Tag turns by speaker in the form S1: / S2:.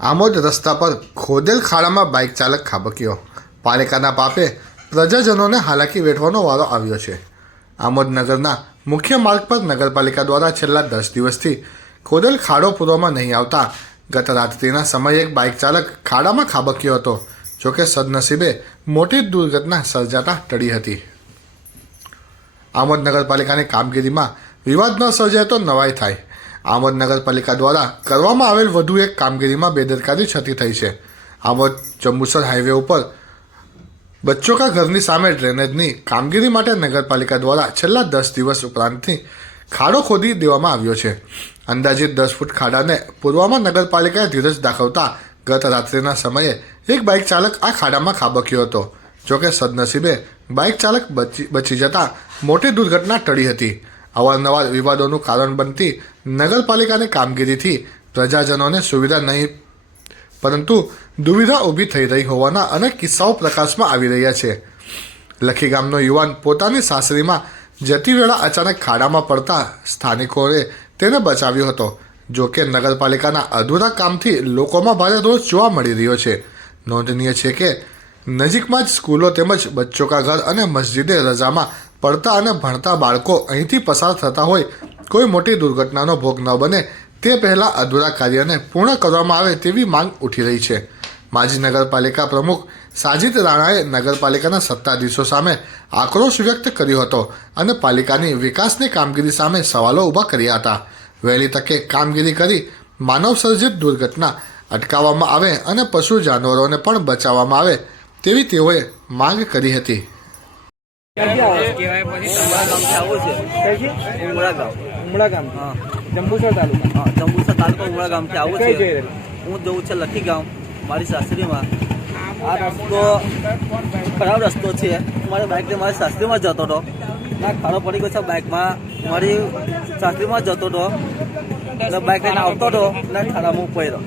S1: આમોદ રસ્તા પર ખોદેલ ખાડામાં બાઇક ચાલક ખાબક્યો. પાલિકાના પાપે પ્રજાજનોને હાલાકી વેઠવાનો વારો આવ્યો છે. આમોદ નગરના મુખ્ય માર્ગ પર નગરપાલિકા દ્વારા છેલ્લા દસ દિવસથી ખોદેલ ખાડો પૂરવામાં નહીં આવતા ગત રાત્રિના સમયે એક બાઇક ચાલક ખાડામાં ખાબક્યો હતો જોકે સદનસીબે મોટી દુર્ઘટના સર્જાતા ટળી હતી. આમોદ નગરપાલિકાની કામગીરીમાં વિવાદ ન સર્જાય તો નવાઈ થાય. આમોદ નગરપાલિકા દ્વારા કરવામાં આવેલ વધુ એક કામગીરીમાં બેદરકારી છતી થઈ છે. આમોદ જંબુસર હાઈવે ઉપર બચ્ચો કા ઘરની સામે ડ્રેનેજની કામગીરી માટે નગરપાલિકા દ્વારા છેલ્લા દસ દિવસ ઉપરાંતથી ખાડો ખોદી દેવામાં આવ્યો છે. અંદાજિત દસ ફૂટ ખાડાને પૂર્વમાં નગરપાલિકાએ ધીરજ દાખવતા ગત રાત્રિના સમયે એક બાઇક ચાલક આ ખાડામાં ખાબક્યો હતો. જોકે સદનસીબે બાઇક ચાલક બચી બચી જતા મોટી દુર્ઘટના ટળી હતી. અવારનવાર વિવાદોનું કારણ બનતી નગરપાલિકાની કામગીરીથી પ્રજાજનોને સુવિધા નહીં. પરંતુ દુવિધા ઊભી થઈ રહી હોવાના અનેક કિસ્સાઓ પ્રકાશમાં આવી રહ્યા છે. લખી ગામનો યુવાન પોતાની સાસરીમાં જતી વેળા અચાનક ખાડામાં પડતા સ્થાનિકોએ તેને બચાવ્યો હતો. જો કે નગરપાલિકાના અધૂરા કામથી લોકોમાં ભારે રોષ જોવા મળી રહ્યો છે. નોંધનીય છે કે નજીકમાં જ સ્કૂલો તેમજ બચ્ચો કા ઘર અને મસ્જિદે રજામાં પડતા અને ભણતા બાળકો અહીંથી પસાર થતા હોય, કોઈ મોટી દુર્ઘટનાનો ભોગ ન બને, તે પહેલાં અધૂરા કાર્યને પૂર્ણ કરવામાં આવે તેવી માંગ ઉઠી રહી છે. માજી નગરપાલિકા પ્રમુખ સાજિદ રાણાએ નગરપાલિકાના સત્તાધીશો સામે આક્રોશ વ્યક્ત કર્યો હતો અને પાલિકાની વિકાસની કામગીરી સામે સવાલો ઊભા કર્યા હતા. વહેલી તકે કામગીરી કરી માનવસર્જિત દુર્ઘટના અટકાવવામાં આવે અને પશુ જાનવરોને પણ બચાવવામાં આવે તેવી તેઓએ માંગ કરી હતી.
S2: ઉમરા ગામ
S3: ઉમરા ગામ
S2: હા.
S3: જંબુસર તાલુકા.
S2: હા જંબુસર તાલુકા ઉમરા ગામથી આવું છે. હું જવું છે લખી ગામ મારી સાસરીમાં. આ રસ્તો ખરાબ રસ્તો છે. મારી બાઇકને મારી સાસરીમાં જતો હતો. ના ખાડો પડી ગયો છે બાઇકમાં મારી સાસરીમાં જતો હતો. એટલે બાઇક લઈને આવતો હતો. ને ખાડામાં પડ્યો.